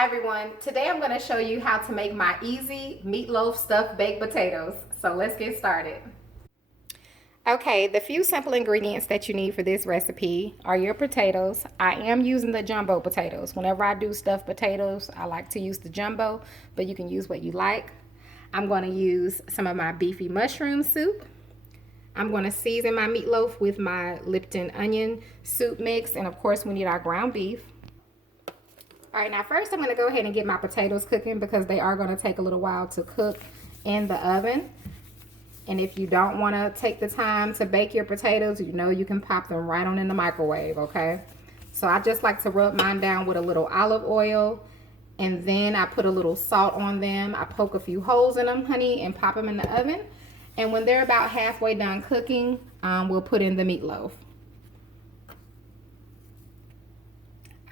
Hi everyone, today I'm going to show you how to make my easy meatloaf stuffed baked potatoes. So let's get started. Okay, the few simple ingredients that you need for this recipe are your potatoes. I am using the jumbo potatoes. Whenever I do stuffed potatoes, I like to use the jumbo, but you can use what you like. I'm going to use some of my beefy mushroom soup. I'm going to season my meatloaf with my Lipton onion soup mix, and of course we need our ground beef. All right, now first I'm going to go ahead and get my potatoes cooking because they are going to take a little while to cook in the oven. And if you don't want to take the time to bake your potatoes, you know you can pop them right on in the microwave, okay? So I just like to rub mine down with a little olive oil, and then I put a little salt on them. I poke a few holes in them, honey, and pop them in the oven. And when they're about halfway done cooking, we'll put in the meatloaf.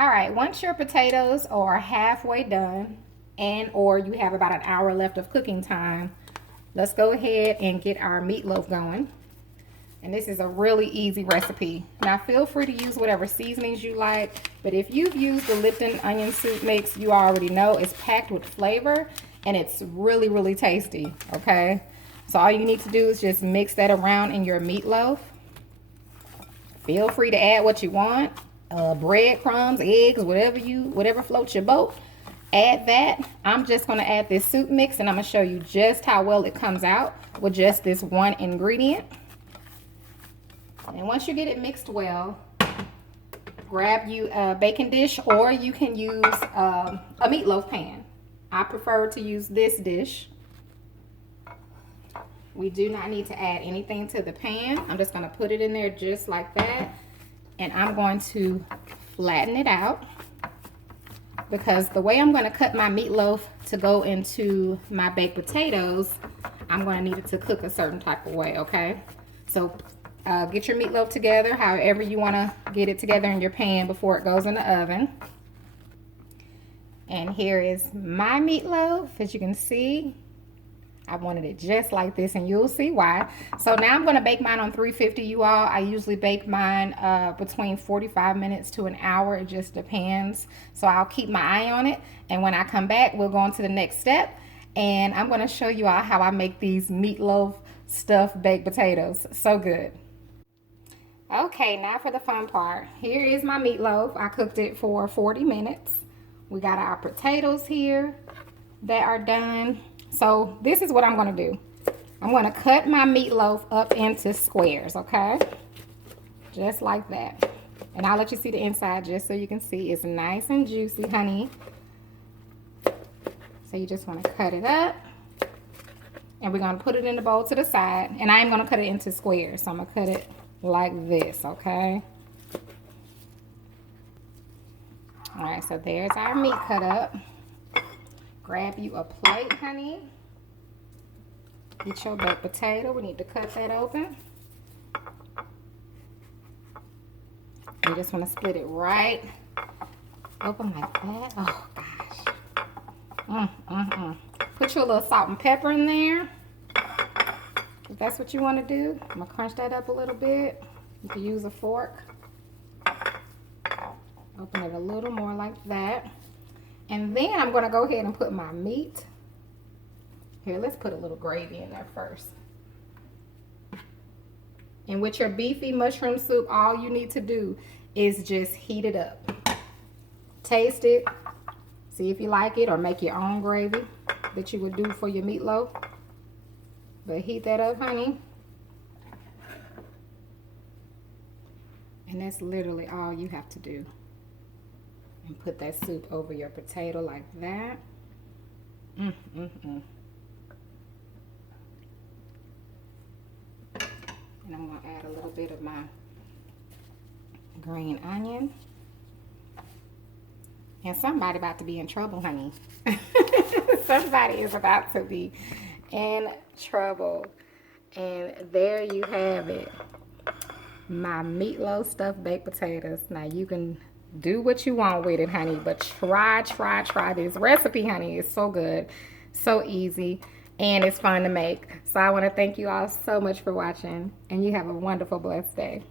All right, once your potatoes are halfway done and or you have about an hour left of cooking time, let's go ahead and get our meatloaf going. And this is a really easy recipe. Now feel free to use whatever seasonings you like, but if you've used the Lipton onion soup mix, you already know it's packed with flavor and it's really, really tasty, okay? So all you need to do is just mix that around in your meatloaf. Feel free to add what you want. Breadcrumbs, eggs, whatever floats your boat, add that. I'm just going to add this soup mix, and I'm going to show you just how well it comes out with just this one ingredient. And once you get it mixed well, grab you a baking dish, or you can use a meatloaf pan. I prefer to use this dish. We do not need to add anything to the pan. I'm just going to put it in there just like that. And I'm going to flatten it out because the way I'm going to cut my meatloaf to go into my baked potatoes, I'm going to need it to cook a certain type of way, okay? So get your meatloaf together however you want to get it together in your pan before it goes in the oven. And here is my meatloaf. As you can see, I wanted it just like this, and you'll see why. So now I'm going to bake mine on 350, you all. I usually bake mine between 45 minutes to an hour. It just depends. So I'll keep my eye on it, and when I come back, we'll go on to the next step, and I'm going to show you all how I make these meatloaf stuffed baked potatoes. So good. Okay, now for the fun part. Here is my meatloaf. I cooked it for 40 minutes. We got our potatoes here that are done. So this is what I'm going to do. I'm going to cut my meatloaf up into squares, okay? Just like that. And I'll let you see the inside just so you can see. It's nice and juicy, honey. So you just want to cut it up. And we're going to put it in the bowl to the side. And I am going to cut it into squares. So I'm going to cut it like this, okay? All right, so there's our meat cut up. Grab you a plate, honey. Get your baked potato. We need to cut that open. You just want to split it right open like that. Oh, gosh. Put your little salt and pepper in there. If that's what you want to do. I'm going to crunch that up a little bit. You can use a fork. Open it a little more like that. And then I'm going to go ahead and put my meat. Here, let's put a little gravy in there first. And with your beefy mushroom soup, all you need to do is just heat it up. Taste it. See if you like it, or make your own gravy that you would do for your meatloaf. But heat that up, honey. And that's literally all you have to do. And put that soup over your potato like that. And I'm going to add a little bit of my green onion. And somebody about to be in trouble, honey. Somebody is about to be in trouble. And there you have it. My meatloaf stuffed baked potatoes. Now you can do what you want with it, honey, but try this recipe, honey. It's so good, so easy, and it's fun to make. So I want to thank you all so much for watching, and you have a wonderful, blessed day.